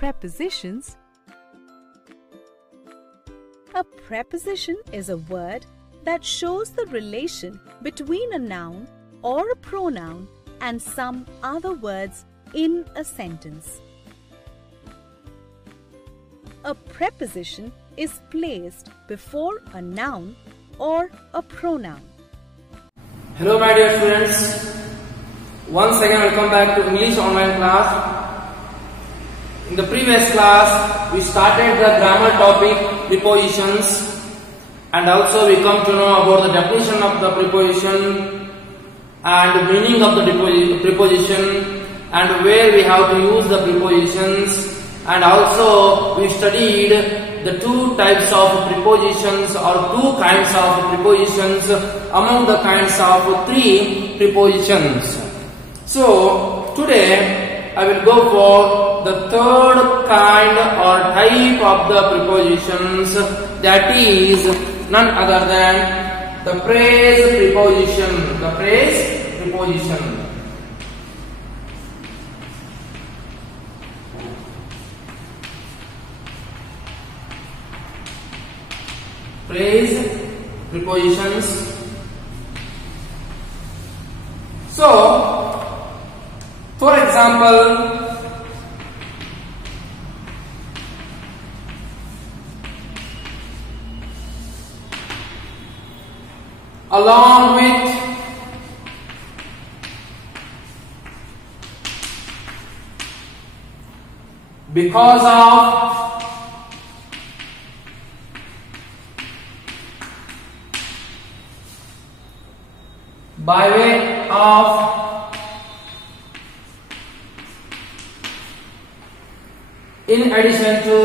Prepositions. A preposition is a word that shows the relation between a noun or a pronoun and some other words in a sentence. A preposition is placed before a noun or a pronoun. Hello my dear students, once again welcome back to English online class. In the previous class we started the grammar topic prepositions, and also we come to know about the definition of the preposition and the meaning of the preposition and where we have to use the prepositions, and also we studied the two types of prepositions or two kinds of prepositions among the kinds of three prepositions. So today I will go for the third kind or type of the prepositions, that is none other than the phrase preposition. The phrase preposition. Phrase prepositions. So, for example, along with, because of, by way of, in addition to,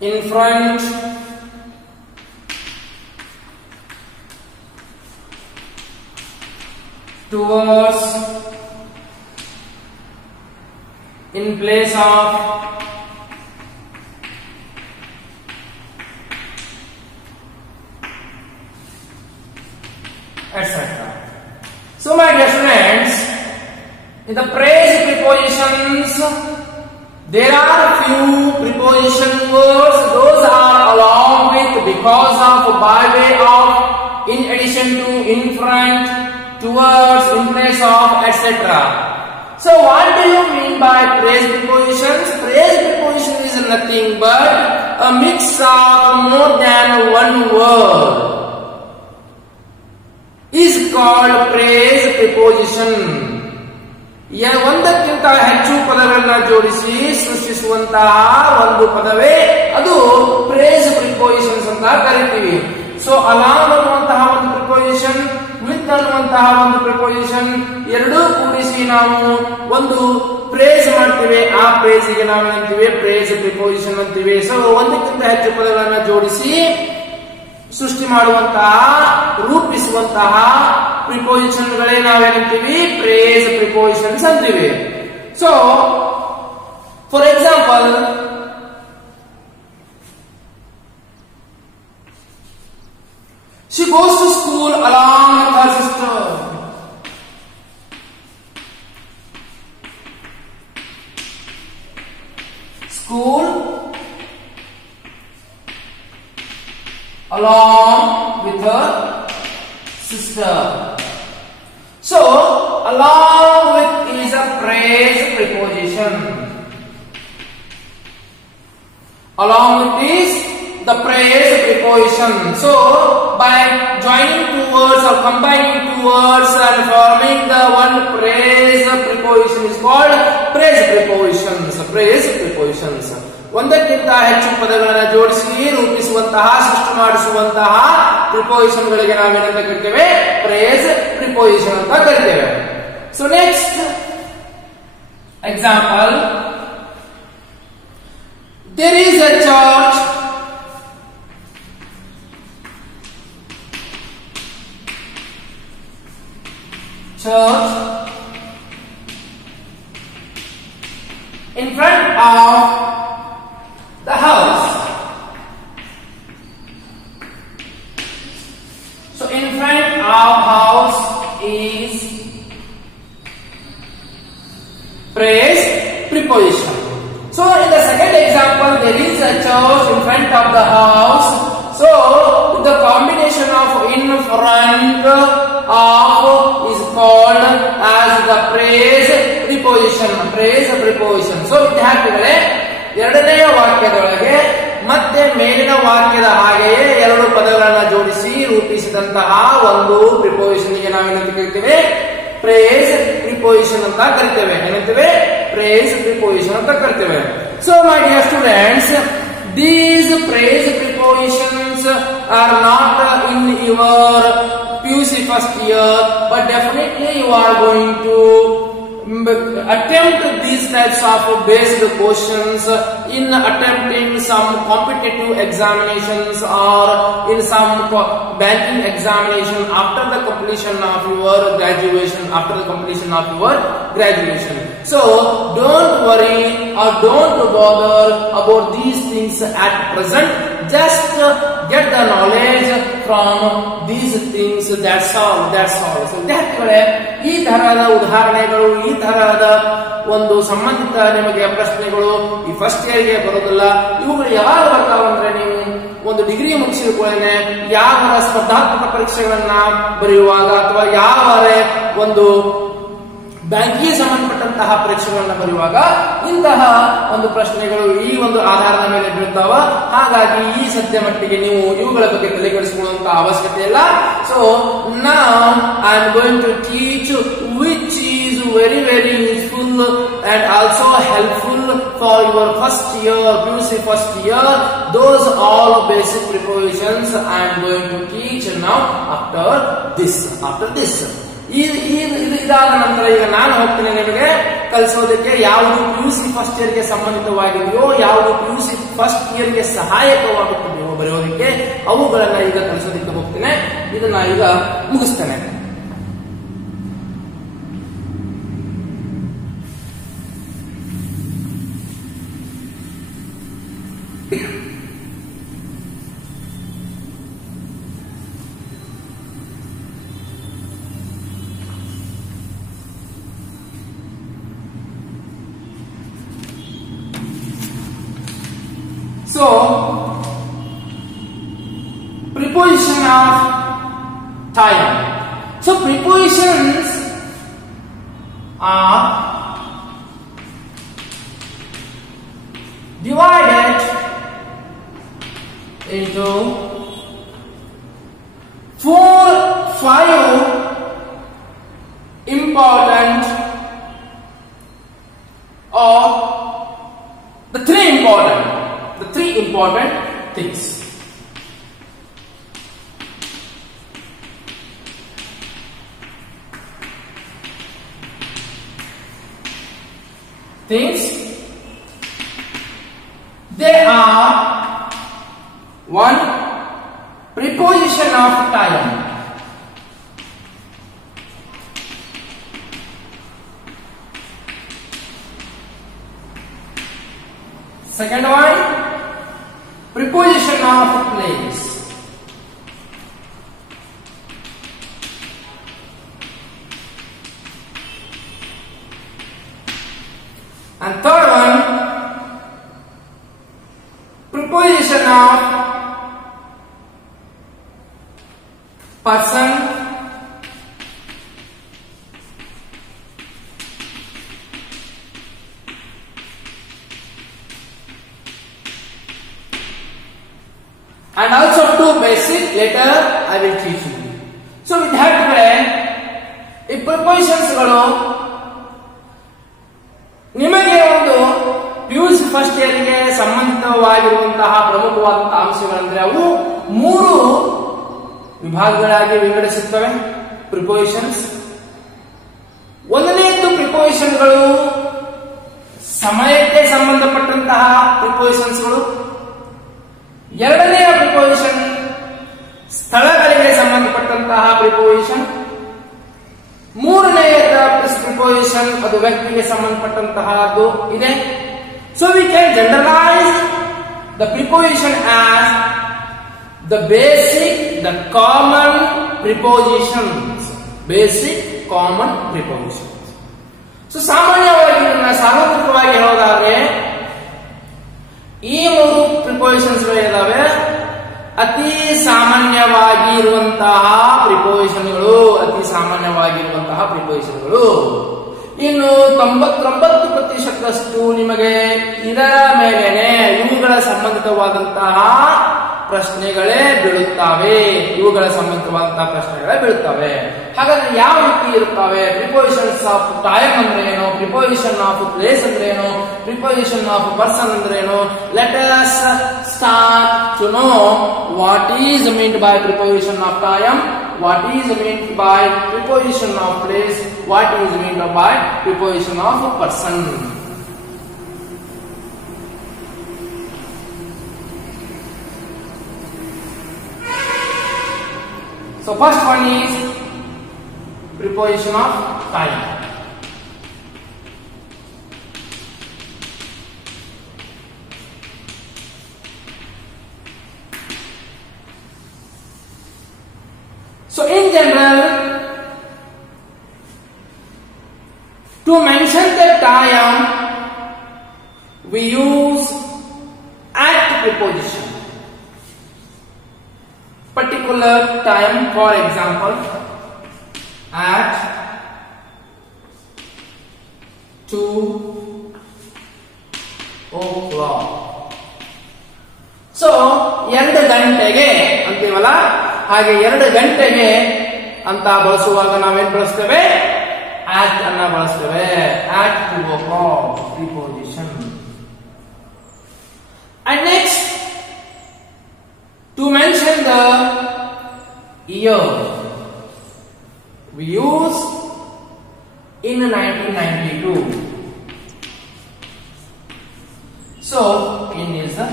in front, towards, in place of, etc. So my dear students, in the phrase prepositions there are few preposition words. Those are along with, because of, by way of, in addition to, in front, towards, in place of, etc. So what do you mean by phrase prepositions? Phrase preposition is nothing but a mix of more than one word is called phrase preposition. ಒಂದಕ್ಕಿಂತ ಹೆಚ್ಚು ಪದಗಳನ್ನ ಜೋಡಿಸಿ ಸೃಷ್ಟಿಸುವಂತಹ ಒಂದು ಪದವೇ ಅದು phrase prepositions ಅಂತ ಕರಿತೀವಿ. So along ಅನ್ನುವಂತಹ ಒಂದು ಪ್ರಿಪೋಸಿಷನ್, ವಿತ್ ಅನ್ನುವಂತಹ ಒಂದು ಪ್ರಿಪೋಸಿಷನ್ ಎರಡೂ ಕೂಡಿಸಿ ನಾವು ಒಂದು ಫ್ರೇಸ್ ಮಾಡ್ತೀವಿ. ಆ ಫ್ರೇಸಿಗೆ ನಾವು ಏನಂತೀವಿ? ಫ್ರೇಸ್ ಪ್ರಿಪೋಸಿಷನ್ ಅಂತೀವಿ. ಸೊ ಒಂದಕ್ಕಿಂತ ಹೆಚ್ಚು ಪದಗಳನ್ನ ಜೋಡಿಸಿ ಸೃಷ್ಟಿ ಮಾಡುವಂತಹ, ರೂಪಿಸುವಂತಹ ಪ್ರಿಪೋಸಿಷನ್ ಗಳೇ ನಾವೇನಂತೀವಿ? ಫ್ರೇಸ್ ಪ್ರಿಪೋಸಿಷನ್ಸ್ ಅಂತೀವಿ. So for example, she goes to school along with her sister. School along with her sister. So along with is a phrase preposition. Along with is the phrase preposition. So by joining two words or combining two words and forming the one phrase preposition is called phrase prepositions. Phrase prepositions. ಒಂದಕ್ಕಿಂತ ಹೆಚ್ಚು ಪದಗಳನ್ನು ಜೋಡಿಸಿ ರೂಪಿಸುವಂತಹ, ಸೃಷ್ಟಿ ಮಾಡಿಸುವಂತಹ preposition ಗಳಿಗೆ ನಾವೇನಂತ ಕರಿತೇವೆ? Phrase preposition ಅಂತ ಕರಿತೇವೆ. So next example, there is a church in front of the house. So in front of house is praise preposition. So in the second example, there is a church in front of the house. So the combination of in front of is called as the praise preposition. Praise preposition. So ವಿದ್ಯಾರ್ಥಿಗಳೇ, ಎರಡನೆಯ ವಾಕ್ಯದೊಳಗೆ ಮತ್ತೆ ಮೇಲಿನ ವಾಕ್ಯದ ಹಾಗೆಯೇ ಎರಡು ಪದಗಳನ್ನು ಜೋಡಿಸಿ ರೂಪಿಸಿದಂತಹ ಒಂದು ಪ್ರಿಪೋಸಿಷನ್ ಗೆ ನಾವೇನಂತ ಕರಿತೇವೆ? ಪ್ರೇಸ್ ಪ್ರಿಪೋಸಿಷನ್ ಅಂತ ಕರಿತೇವೆ. ಏನಂತೇವೆ? ಪ್ರೇಸ್ ಪ್ರಿಪೋಸಿಷನ್ ಅಂತ ಕರಿತೇವೆ. So my dear students, these praise prepositions are not in your PUC first year, but definitely you are going to attempt these types of based questions in attempting some competitive examinations or in some banking examination after the completion of your graduation. So don't worry or don't bother about these things at present. Just get the knowledge from these things. That's all. So ವಿದ್ಯಾರ್ಥಿಗಳೇ, ಈ ತರಹದ ಉದಾಹರಣೆಗಳು, ಈ ತರಹದ ಒಂದು ಸಂಬಂಧಿತ ನಿಮಗೆ ಪ್ರಶ್ನೆಗಳು ಈ ಫಸ್ಟ್ ಇಯರ್ ಗೆ ಬರೋದಿಲ್ಲ. ಇವುಗಳು ಯಾವಾಗ ಬರ್ತಾವಂದ್ರೆ, ನೀವು ಒಂದು ಡಿಗ್ರಿ ಮುಗಿಸಿದ ಕೂಡಲೇ ಯಾವ ಸ್ಪರ್ಧಾತ್ಮಕ ಪರೀಕ್ಷೆಗಳನ್ನ ಬರೆಯುವಾಗ ಅಥವಾ ಯಾವ ಒಂದು ಬ್ಯಾಂಕಿಗೆ ಸಂಬಂಧಪಟ್ಟಂತಹ ಪರೀಕ್ಷೆಗಳನ್ನ ಬರೆಯುವಾಗ ಇಂತಹ ಒಂದು ಪ್ರಶ್ನೆಗಳು ಈ ಒಂದು ಆಧಾರದ ಮೇಲೆ ಬೀಳ್ತಾವ. ಹಾಗಾಗಿ ಈ ಸದ್ಯ ಮಟ್ಟಿಗೆ ನೀವು ಇವುಗಳ ಬಗ್ಗೆ ತಲೆಕೆಡಿಸಿಕೊಳ್ಳುವಂತಹ ಅವಶ್ಯಕತೆ ಇಲ್ಲ. So now I am going to teach which is very very useful and also helpful for your first year, PUC first year. Those all basic prepositions I am going to teach now after this. ಇದಾದ ನಂತರ ಈಗ ನಾನು ಹೋಗ್ತೀನಿ ನಿಮಗೆ ಕಲಿಸೋದಕ್ಕೆ ಯಾವುದು PUC first year ಗೆ ಸಂಬಂಧಿತವಾಗಿದೆಯೋ, ಯಾವುದು PUC first year ಗೆ ಸಹಾಯಕವಾಗುತ್ತದೆಯೋ ಬರೆಯೋದಕ್ಕೆ, ಅವುಗಳನ್ನ ಈಗ ಕಲಿಸೋದಕ್ಕೆ ಹೋಗ್ತೇನೆ. ಇದನ್ನ ಈಗ ಮುಗಿಸ್ತೇನೆ. So, preposition of time. So, prepositions are divided into 4-5 important or the three important things. They are: one, preposition of time. Second one, preposition of place. And third one, preposition of person, and also two basic later I will teach you. So ವಿದ್ಯಾರ್ಥಿಗಳೇ, ಈ prepositions ಗಳು ನಿಮಗೆ ಒಂದು PUC first year ಗೆ ಸಂಬಂಧಿತವಾಗಿರುವಂತಹ ಪ್ರಮುಖವಾದಂತಹ ಅಂಶಗಳಂದ್ರೆ ಅವು 3 ವಿಭಾಗಗಳಾಗಿ ವಿಂಗಡಿಸುತ್ತವೆ. Prepositions, ಒಂದನೆಯದು ಪ್ರಿಪೋಸಿಷನ್ಗಳು ಸಮಯಕ್ಕೆ ಸಂಬಂಧಪಟ್ಟಂತಹ ಪ್ರಿಪೋಸಿಷನ್ಸ್ಗಳು. ಎರಡನೆಯ ಪ್ರಿಪೋಸಿಷನ್ ಸ್ಥಳಗಳಿಗೆ ಸಂಬಂಧಪಟ್ಟಂತಹ ಪ್ರಿಪೋಸಿಷನ್. ಮೂರನೆಯ ಪ್ರಿಪೋಸಿಷನ್ ಅದು ವ್ಯಕ್ತಿಗೆ ಸಂಬಂಧಪಟ್ಟಂತಹದ್ದು ಇದೆ. So we can generalise the preposition as the basic, the common prepositions. Basic common preposition. So ಸಾಮಾನ್ಯವಾಗಿ ಇದನ್ನ ಸಾರ್ವತ್ರಿಕವಾಗಿ ಹೇಳೋದಾದ್ರೆ ಈ ಮೂರು ಪ್ರಿಪೋಸಿಷನ್ಸ್ ಇದಾವೆ. ಅತಿ ಸಾಮಾನ್ಯವಾಗಿ ಇರುವಂತಹ ಪ್ರಿಪೋಸಿಷನ್ಗಳು, ಅತಿ ಸಾಮಾನ್ಯವಾಗಿರುವಂತಹ ಪ್ರಿಪೋಸಿಷನ್ಗಳು. ಇನ್ನು 99% ನಿಮಗೆ ಇದರ ಮೇಲೆನೆ ಇವುಗಳ ಸಂಬಂಧಿತವಾದಂತಹ ಪ್ರಶ್ನೆಗಳೇ ಬೀಳುತ್ತವೆ. ಹಾಗಾದ್ರೆ ಯಾವ ರೀತಿ ಇರುತ್ತವೆ? ಪ್ರಿಪೋಸಿಷನ್ಸ್ ಆಫ್ ಟೈಮ್ ಅಂದ್ರೆ ಏನು, ಪ್ರಿಪೋಸಿಷನ್ ಆಫ್ ಪ್ಲೇಸ್ ಅಂದ್ರೆ ಏನು, ಪ್ರಿಪೋಸಿಷನ್ ಆಫ್ ಪರ್ಸನ್ ಅಂದ್ರೆ ಏನು? Let us start to know what is meant by preposition of time, what is meant by preposition of place, what is meant by preposition of person. So first one is preposition of time. So in general, to mention the time, we use at preposition. Particular time, for example, at 2 o'clock. So 2 ಗಂಟೆಗೆ ಅಂತೀವಲ್ಲ, ಹಾಗೆ 2 ಗಂಟೆಗೆ ಅಂತ ಬಳಸುವಾಗ ನಾವೇನ್ ಬಳಸ್ತೇವೆ? ಆಟ್ ಅನ್ನ ಬಳಸ್ತೇವೆ. ಆಟ್ 2 o'clock preposition. And next, to mention the year, we use in 1992. So in is the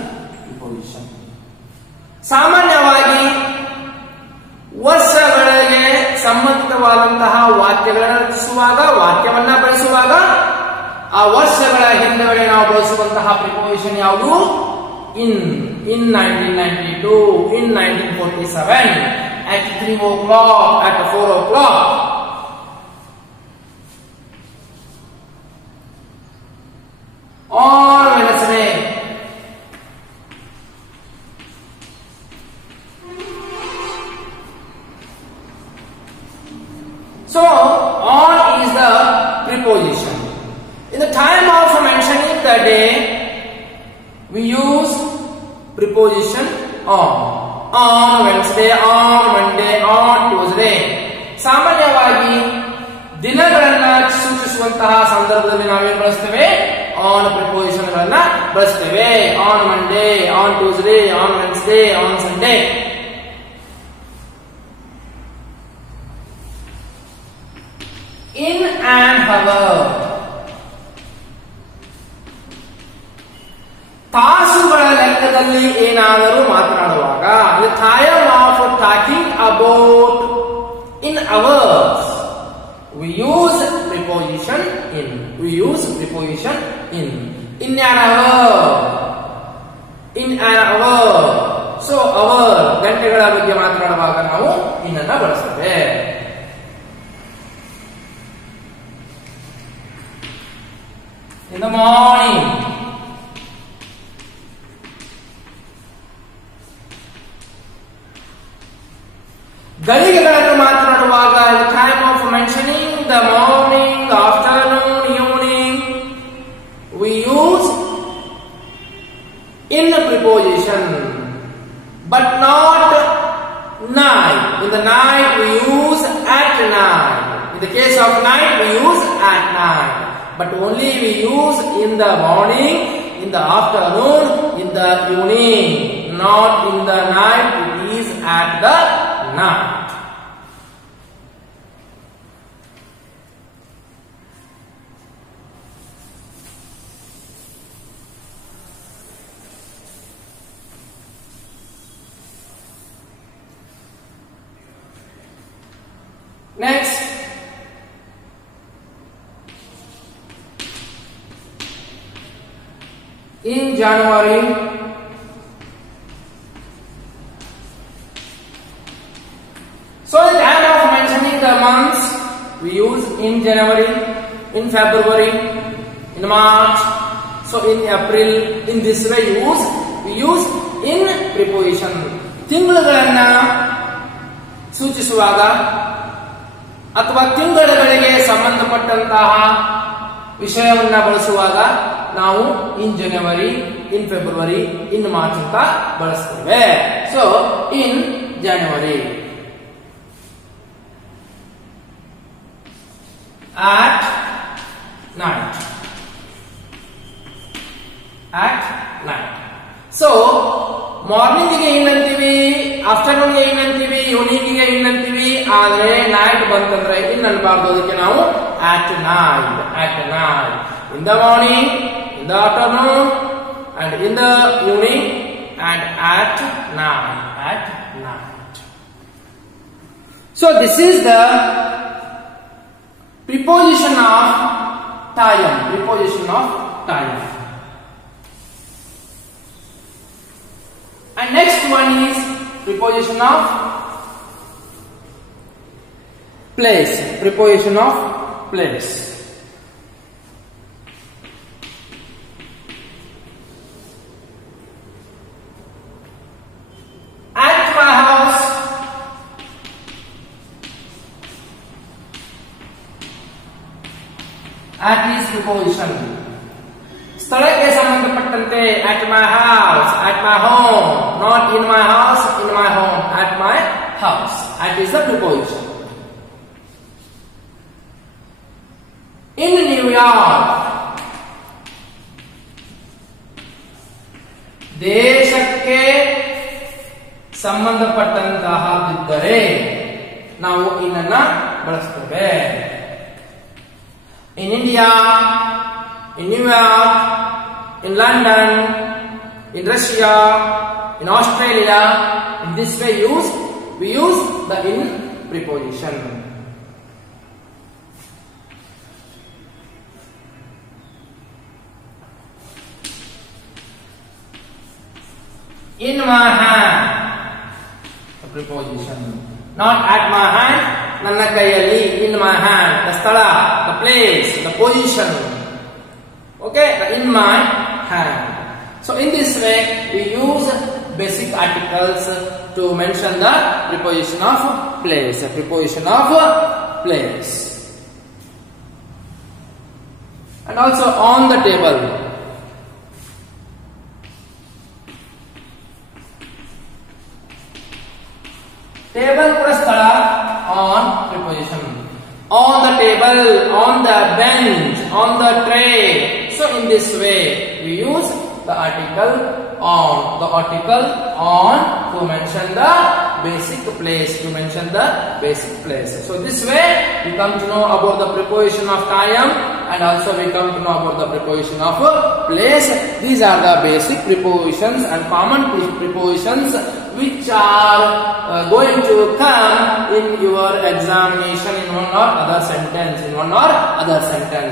preposition. ಸಾಮಾನ್ಯವಾಗಿ ವರ್ಷಗಳಿಗೆ ಸಂಬಂಧಿತವಾದಂತಹ ವಾಕ್ಯಗಳನ್ನು ರಚಿಸುವಾಗ, ವಾಕ್ಯವನ್ನ ಬಳಸುವಾಗ ಆ ವರ್ಷಗಳ ಹಿಂದೆಗಡೆ ನಾವು ಬಳಸುವಂತಹ ಪ್ರಿಪೋಸಿಷನ್ ಯಾವುದು? ಇನ್ 1992, in 1947, at 3 o'clock, at 4 o'clock. On Wednesday. So on is the preposition. In the time of mentioning the day, we use preposition on. On Wednesday, on Monday, on Tuesday. ಸಾಮಾನ್ಯವಾಗಿ ದಿನಗಳನ್ನ ಸೂಚಿಸುವಂತಹ ಸಂದರ್ಭದಲ್ಲಿ ನಾವೇನು ಬಳಸ್ತೇವೆ? ಆನ್ ಪ್ರಿಪೋಸಿಷನ್ ಗಳನ್ನ ಬಳಸ್ತೇವೆ. On Monday, on Tuesday, on Wednesday, on Sunday. In an hour, ತಾಸುಗಳ ಲೆಕ್ಕದಲ್ಲಿ ಏನಾದರೂ ಮಾತನಾಡುವಾಗ, the time of talking about in hours, we use preposition in. We use preposition in. In an hour. In an hour. So hour ಗಂಟೆಗಳ ಬಗ್ಗೆ ಮಾತನಾಡುವಾಗ ನಾವು in ಅನ್ನು ಬಳಸ್ತೇವೆ. In the morning. ಗಳಿಗೆಗಳನ್ನು ಮಾತನಾಡುವಾಗ, the time of mentioning the morning, the afternoon, evening, we use in the preposition, but not night. In the night we use at night. In the case of night we use at night. But only we use in the morning, in the afternoon, in the evening, not in the night. It is at the night. Next, in January, so the time of mentioning the months, we use in January, in February, in March. So in April, in this way we use in preposition. ತಿಂಗಳುಗಳನ್ನ ಸೂಚಿಸುವಾಗ ಅಥವಾ ತಿಂಗಳುಗಳಿಗೆ ಸಂಬಂಧಪಟ್ಟಂತಹ ವಿಷಯವನ್ನ ಬಳಸುವಾಗ ನಾವು ಇನ್ ಜನವರಿ, ಇನ್ February, ಇನ್ March ಅಂತ ಬಳಸ್ತೇವೆ. So in January, at night, at night. So morning ಗೆ ಏನಂತೀವಿ, afternoon ಗೆ ಏನಂತೀವಿ, ಈವ್ನಿಂಗ್ ಗೆ ಏನಂತೀವಿ. ಆದ್ರೆ ನೈಟ್ ಬಂತಂದ್ರೆ ಇನ್ ಅನ್ಬಾರ್ದು, ಅದಕ್ಕೆ ನಾವು at night, at night, in the morning, in the afternoon, and in the evening, and at night, at night. So this is the preposition of time, preposition of time. And next one is preposition of place, preposition of place. At my house, at is preposition. ಸ್ಥಳಕ್ಕೆ ಸಂಬಂಧಪಟ್ಟಂತೆ at my house, at my home, not in my house, in my home, at my house. At is the preposition. In New York, ದೇಶಕ್ಕೆ ಸಂಬಂಧಪಟ್ಟಂತಹದಿದ್ದರೆ ನಾವು ಇನ್ನನ್ನ ಬಳಸ್ತೇವೆ. In India, in New York, in London, in Russia, in Australia, in this way we use the in preposition. In my hand, the preposition. Not at my hand, ನನ್ನ ಕೈಯಲ್ಲಿ. In my hand, the ಸ್ಥಳ, the place, the position. Okay, in my hand. So in this way we use basic articles to mention the preposition of place, preposition of place. And also on the table. Table plus ಸ್ಥಳ, on preposition. On the table, on the bench, on the tray. So in this way we use the article on, the article on to mention the basic place, to mention the basic place. So this way we come to know about the preposition of time, and also we come to know about the preposition of place. These are the basic prepositions and common prepositions which are going to come in your examination in one or other sentence,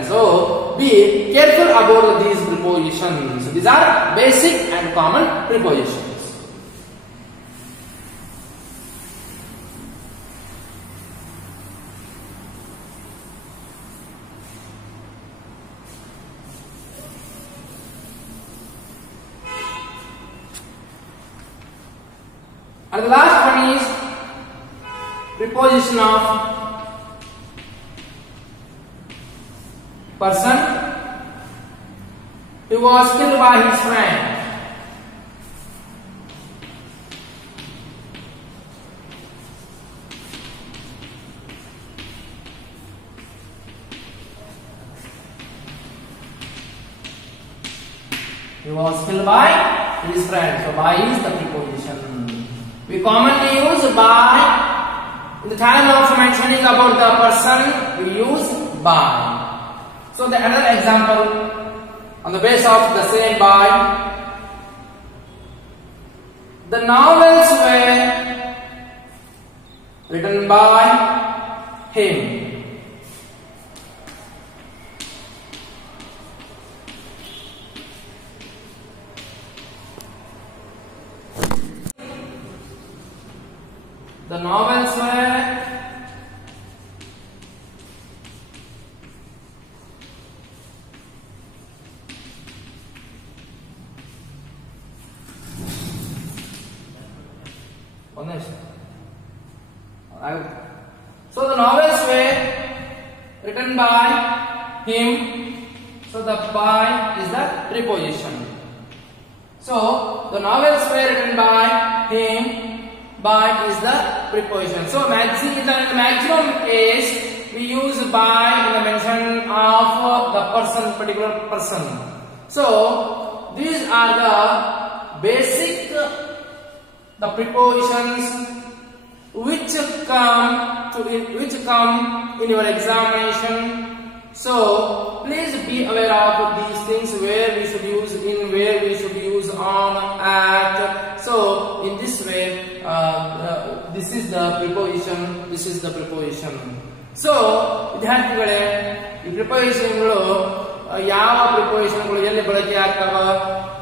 So be careful about these prepositions. These are basic and common prepositions. And the last one is preposition of person. He was killed by his friend. He was killed by his friend. So by is the preposition. We commonly use by. In the time of mentioning about the person, we use by. So the another example on the basis of the same by. The novels were written by him. The novels were So the novels were written by him. So the by is the preposition. So the novels were written by him. By is the preposition. So in the maximum case, we use by in the mention of the person, particular person. So these are the basic the prepositions which come in your examination. So please be aware of these things, where we should use in, where we should use on, at. So in this way, this is the preposition, this is the preposition. So ವಿದ್ಯಾರ್ಥಿಗಳೇ, ಈ ಪ್ರಿಪೋಸಿಷನ್ಗಳು ಯಾವ ಪ್ರಿಪೋಸಿಷನ್ಗಳು ಎಲ್ಲಿ ಬಳಕೆ ಆಗ್ತವ,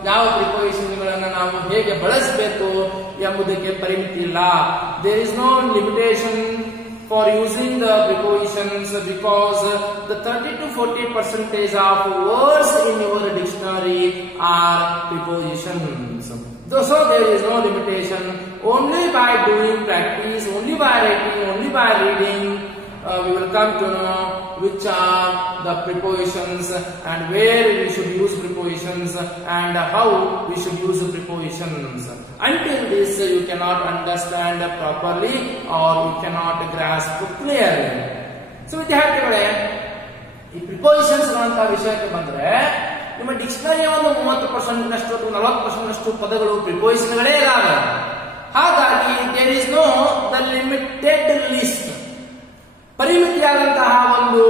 ಯಾವ ಪ್ರಿಪೋಸಿಷನ್ಗಳನ್ನು ನಾವು ಹೇಗೆ ಬಳಸಬೇಕು ಎಂಬುದಕ್ಕೆ ಪರಿಮಿತಿ ಇಲ್ಲ. There is no limitation for using the prepositions, because the 30 to 40% of words in your dictionary are prepositions. So there is no limitation. Only by doing practice, only by writing, only by reading, we will come to know which are the prepositions and where we should use prepositions and how we should use prepositions. Until this, you cannot understand properly or you cannot grasp clearly. So ವಿದ್ಯಾರ್ಥಿಗಳೇ, ಈ prepositions ಅಂತ ವಿಷಯಕ್ಕೆ ಬಂದ್ರೆ, ನಿಮ್ಮ ಡಿಕ್ಷನರಿಯ ಒಂದು 30% ನಷ್ಟು ಅಥವಾ 40% ನಷ್ಟು ಪದಗಳು ಪ್ರಿಪೋಸಿಷನ್ಗಳೇ ಇದಾವೆ. ಹಾಗಾಗಿ there is no the limited list. ಪರಿಮಿತಿಯಾದಂತಹ ಒಂದು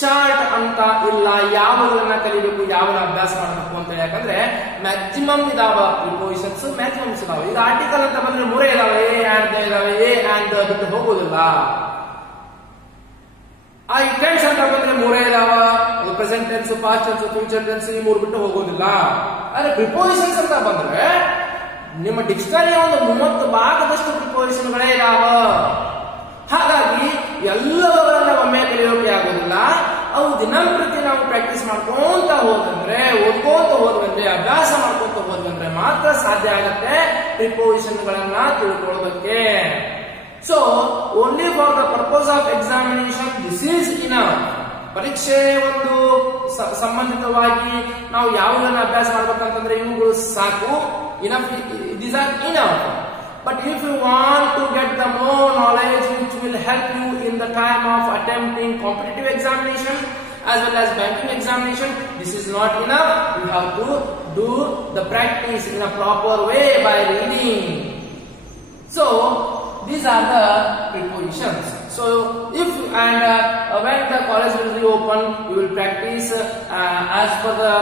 ಚಾರ್ಟ್ ಅಂತ ಇಲ್ಲ, ಯಾವುದನ್ನ ಕಲಿಬೇಕು, ಯಾವನ್ನ ಅಭ್ಯಾಸ ಮಾಡಬೇಕು ಅಂತ. ಯಾಕಂದ್ರೆ ಮ್ಯಾಕ್ಸಿಮಮ್ ಇದಾವ ಪ್ರಿಪೋಸಿಷನ್ಸ್, ಮ್ಯಾಕ್ಸಿಮಮ್ಸ್ ಇದಾವೆ. ಈಗ ಆರ್ಟಿಕಲ್ ಅಂತ ಬಂದ್ರೆ 3 ಇದಾವೆ, ಎ ಅಂಡ್ ಇದಾವೆ, ಎ ಅಂಡ್ ಬಿಟ್ಟು ಹೋಗೋದಿಲ್ಲ. ಆ ಟೆನ್ಸ್ ಅಂತ ಬಂದ್ರೆ 3 ಇದಾವ, present tense, past tense, future tense, ಈ 3 ಬಿಟ್ಟು ಹೋಗೋದಿಲ್ಲ. ಆದ್ರೆ ಪ್ರಿಪೋಸಿಷನ್ಸ್ ಅಂತ ಬಂದ್ರೆ ನಿಮ್ಮ ಡಿಕ್ಷನರಿಯ ಒಂದು 30 ಭಾಗದಷ್ಟು ಪ್ರಿಪೋಸಿಷನ್ಗಳೇ ಇದಾವ. ಹಾಗಾಗಿ ಎಲ್ಲವನ್ನ ಒಮ್ಮೆ ಕಲಿಯೋಕೆ ಆಗೋದಿಲ್ಲ. ಅವು ದಿನಂಪ್ರತಿ ನಾವು ಪ್ರಾಕ್ಟೀಸ್ ಮಾಡ್ಕೊಂತ ಹೋದಂದ್ರೆ, ಓದ್ಕೊಂತ ಹೋದ್ವಂದ್ರೆ, ಅಭ್ಯಾಸ ಮಾಡ್ಕೊಂತ ಹೋದ್ವಂದ್ರೆ ಮಾತ್ರ ಸಾಧ್ಯ ಆಗತ್ತೆ ಪ್ರಿಪೋಸಿಷನ್ಗಳನ್ನ ತಿಳ್ಕೊಳ್ಳೋದಕ್ಕೆ. So only for the purpose of examination this is enough. ಪರೀಕ್ಷೆ ಒಂದು ಸಂಬಂಧಿತವಾಗಿ ನಾವು ಯಾವುದನ್ನ ಅಭ್ಯಾಸ ಮಾಡ್ಬೇಕಂತಂದ್ರೆ ಇವುಗಳು ಸಾಕು, enough, these are enough. But if you want to get the more knowledge which will help you in the time of attempting competitive examination as well as banking examination, this is not enough. You have to do the practice in a proper way by reading. So these are the prepositions. So if and when the college will reopen, you will practice as per the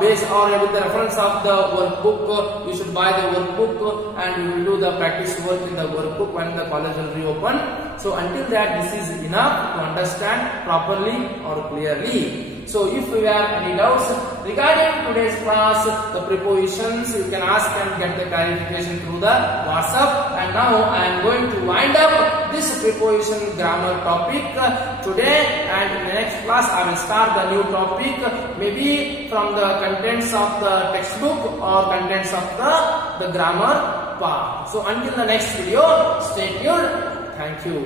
base or with the reference of the workbook. You should buy the workbook and you will do the practice work in the workbook when the college will reopen. So until that, this is enough to understand properly or clearly. So if you have any doubts regarding today's class, the prepositions, you can ask and get the clarification through the WhatsApp. And now I am going to wind up this preposition grammar topic today, and in the next class I will start the new topic, maybe from the contents of the textbook or contents of the grammar part. So until the next video, stay tuned. Thank you.